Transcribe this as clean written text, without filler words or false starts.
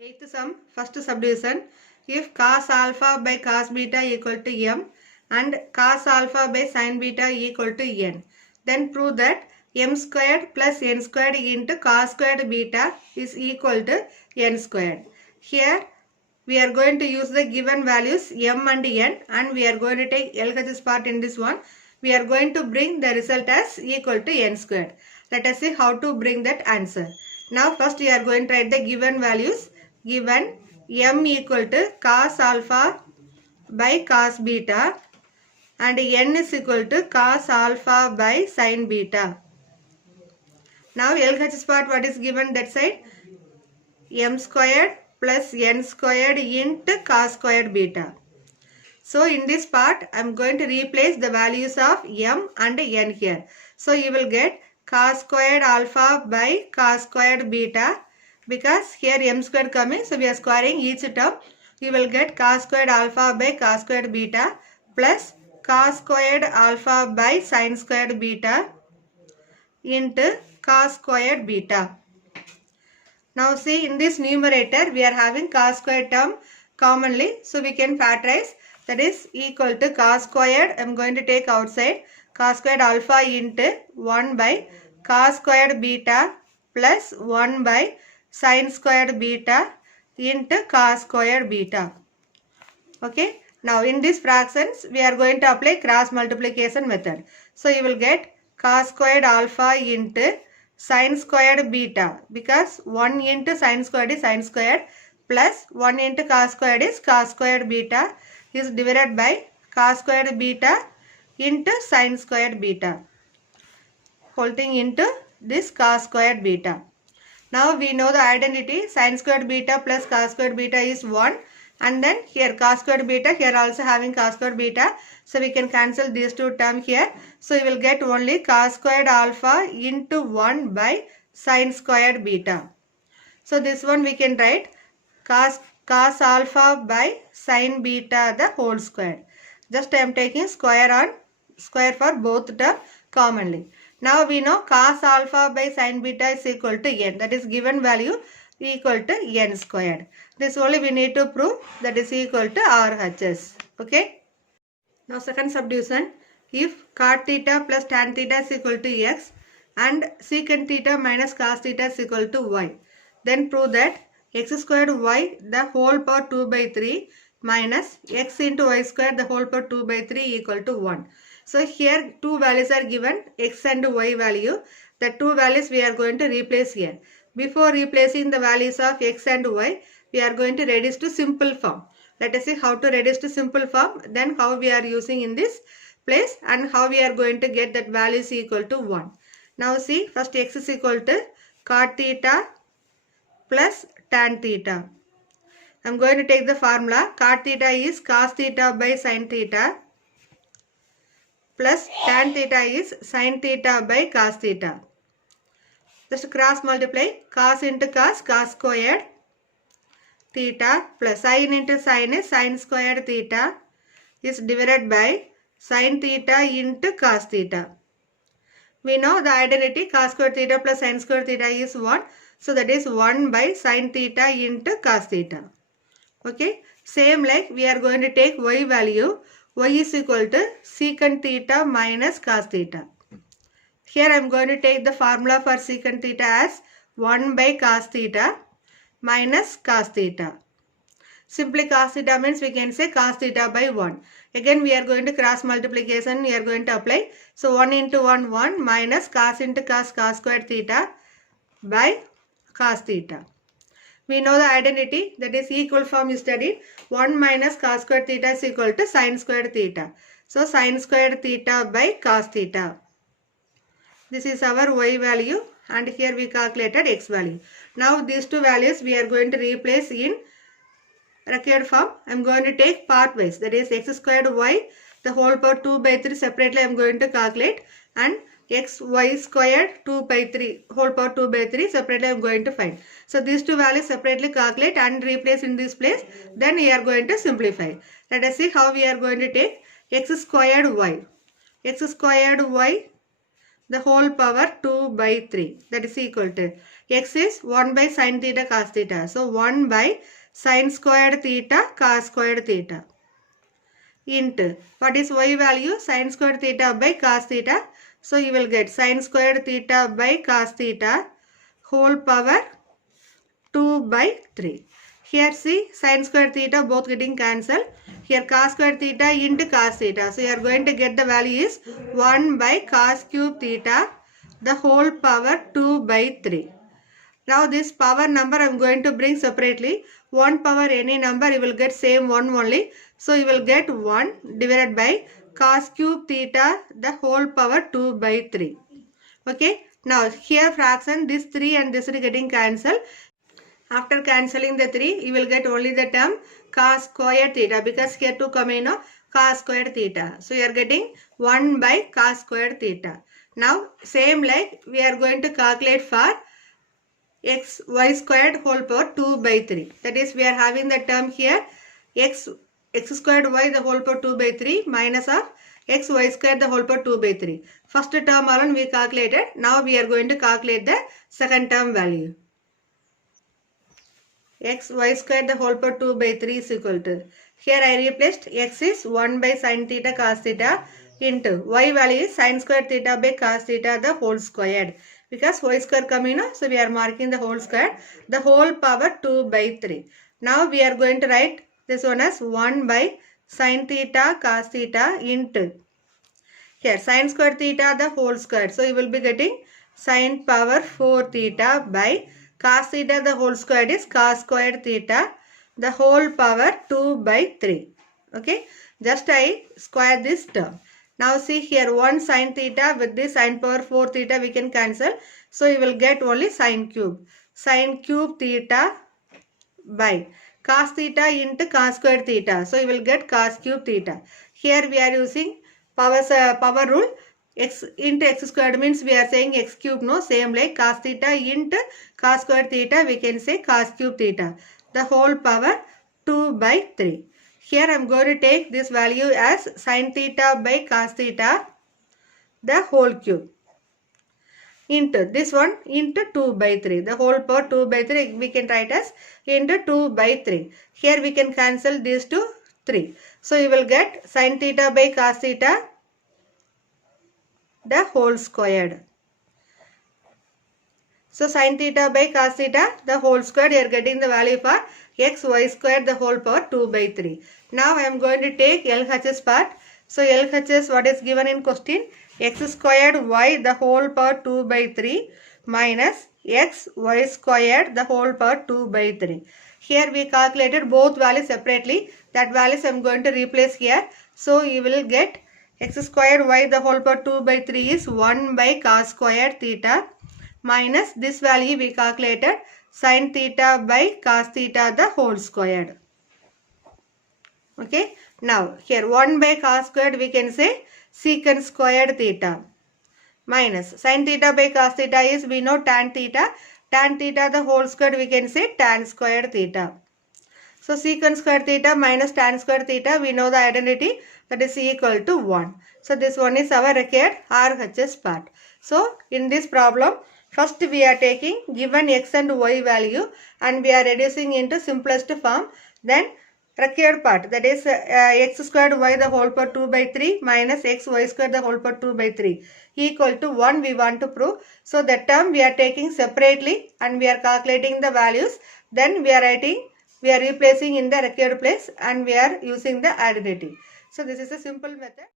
Eighth sum, first subdivision. If cos alpha by cos beta equal to m and cos alpha by sin beta equal to n, then prove that m squared plus n squared into cos squared beta is equal to n squared. Here we are going to use the given values m and n, and we are going to take LHS part in this one. We are going to bring the result as equal to n squared. Let us see how to bring that answer. Now first we are going to write the given values. Given m equal to cos alpha by cos beta and n is equal to cos alpha by sin beta. Now LHS part, what is given that side? M squared plus n squared into cos squared beta. So in this part I am going to replace the values of m and n here. So you will get cos squared alpha by cos squared beta, because here m squared coming, so we are squaring each term. You will get cos squared alpha by cos squared beta plus cos squared alpha by sin squared beta into cos squared beta. Now see, in this numerator we are having cos squared term commonly, so we can factorize. That is equal to cos squared, I am going to take outside, cos squared alpha into 1 by cos squared beta plus 1 by sin squared beta into cos squared beta. Okay. Now in these fractions we are going to apply cross multiplication method. So you will get cos squared alpha into sin squared beta, because 1 into sin squared is sin squared plus 1 into cos squared is cos squared beta is divided by cos squared beta into sin squared beta, whole thing into this cos squared beta. Now we know the identity, sin squared beta plus cos squared beta is 1, and then here cos squared beta, here also having cos squared beta, so we can cancel these two terms here. So you will get only cos squared alpha into 1 by sin squared beta. So this one we can write cos alpha by sin beta the whole square. Just I am taking square for both terms commonly. Now we know cos alpha by sin beta is equal to n, that is given value equal to n squared. This only we need to prove, that is equal to RHS. Okay. Now second subdivision. If cot theta plus tan theta is equal to x and secant theta minus cos theta is equal to y, then prove that x squared y the whole power 2 by 3 minus x into y squared the whole power 2 by 3 equal to 1. So here two values are given, x and y value. The two values we are going to replace here. Before replacing the values of x and y, we are going to reduce to simple form. Let us see how to reduce to simple form, then how we are using in this place, and how we are going to get that value is equal to 1. Now see, first x is equal to cot theta plus tan theta. I am going to take the formula. Cot theta is cos theta by sin theta plus tan theta is sin theta by cos theta. Just cross multiply, cos into cos, cos squared theta plus sin into sin is sin squared theta is divided by sin theta into cos theta. We know the identity, cos squared theta plus sin squared theta is 1. So that is 1 by sin theta into cos theta. Okay. Same like we are going to take y value. Y is equal to secant theta minus cos theta. Here I am going to take the formula for secant theta as 1 by cos theta minus cos theta. Simply cos theta means we can say cos theta by 1. Again we are going to cross multiplication, we are going to apply. So 1 into 1, 1 minus cos into cos, cos squared theta by cos theta. We know the identity, that is equal form is studied. 1 minus cos squared theta is equal to sin squared theta. So sin squared theta by cos theta. This is our y value, and here we calculated x value. Now these two values we are going to replace in required form. I am going to take part wise, that is x squared y the whole power 2 by 3 separately I am going to calculate, and x y squared 2 by 3 whole power 2 by 3 separately I am going to find. So these two values separately calculate and replace in this place. Then we are going to simplify. Let us see how we are going to take x squared y. X squared y the whole power 2 by 3. That is equal to x is 1 by sin theta cos theta. So 1 by sin squared theta cos squared theta into what is y value? Sin squared theta by cos theta. So you will get sin squared theta by cos theta whole power 2 by 3. Here see sin squared theta both getting cancelled. Here cos squared theta into cos theta. So you are going to get the value is 1 by cos cube theta the whole power 2 by 3. Now this power number I am going to bring separately. 1 power any number you will get same 1 only. So you will get 1 divided by cos cube theta the whole power 2 by 3. Okay. Now here fraction this 3 and this 3 getting cancelled. After cancelling the 3 you will get only the term cos square theta because here 2 come in cos square theta. So you are getting 1 by cos square theta. Now same like we are going to calculate for x y squared whole power 2 by 3. That is we are having the term here x squared y the whole power 2 by 3 minus of x y squared the whole power 2 by 3. First term alone we calculated. Now we are going to calculate the second term value. X y squared the whole power 2 by 3 is equal to. Here I replaced x is 1 by sin theta cos theta into y value is sin squared theta by cos theta the whole squared. Because y square coming in, so we are marking the whole square. The whole power 2 by 3. Now we are going to write this one as 1 by sin theta cos theta into. Here sin square theta the whole square. So you will be getting sin power 4 theta by cos theta the whole square is cos square theta the whole power 2 by 3. Okay. Just I square this term. Now see here 1 sin theta with this sin power 4 theta we can cancel. So you will get only sin cube. Sin cube theta by cos theta into cos square theta. So you will get cos cube theta. Here we are using power rule. X into x squared means we are saying x cube, no, same like cos theta into cos square theta we can say cos cube theta the whole power 2 by 3. Here I am going to take this value as sin theta by cos theta the whole cube into this one into 2 by 3. The whole power 2 by 3 we can write as into 2 by 3. Here we can cancel these two 3. So you will get sin theta by cos theta the whole squared. So sin theta by cos theta the whole squared you are getting the value for x y squared the whole power 2 by 3. Now I am going to take LHS part. So LHS what is given in question? X squared y the whole power 2 by 3 minus x y squared the whole power 2 by 3. Here we calculated both values separately. That values I am going to replace here. So you will get x squared y the whole power 2 by 3 is 1 by cos squared theta minus this value we calculated sin theta by cos theta the whole squared. Okay. Now here 1 by cos squared we can say secant squared theta minus sin theta by cos theta is we know tan theta. Tan theta the whole squared we can say tan squared theta. So secant squared theta minus tan squared theta we know the identity that is equal to 1. So this one is our required RHS part. So in this problem first we are taking given x and y value and we are reducing into simplest form. Then required part that is x squared y the whole power 2 by 3 minus x y squared the whole power 2 by 3 equal to 1 we want to prove. So that term we are taking separately and we are calculating the values. Then we are replacing in the required place and we are using the identity. So this is a simple method.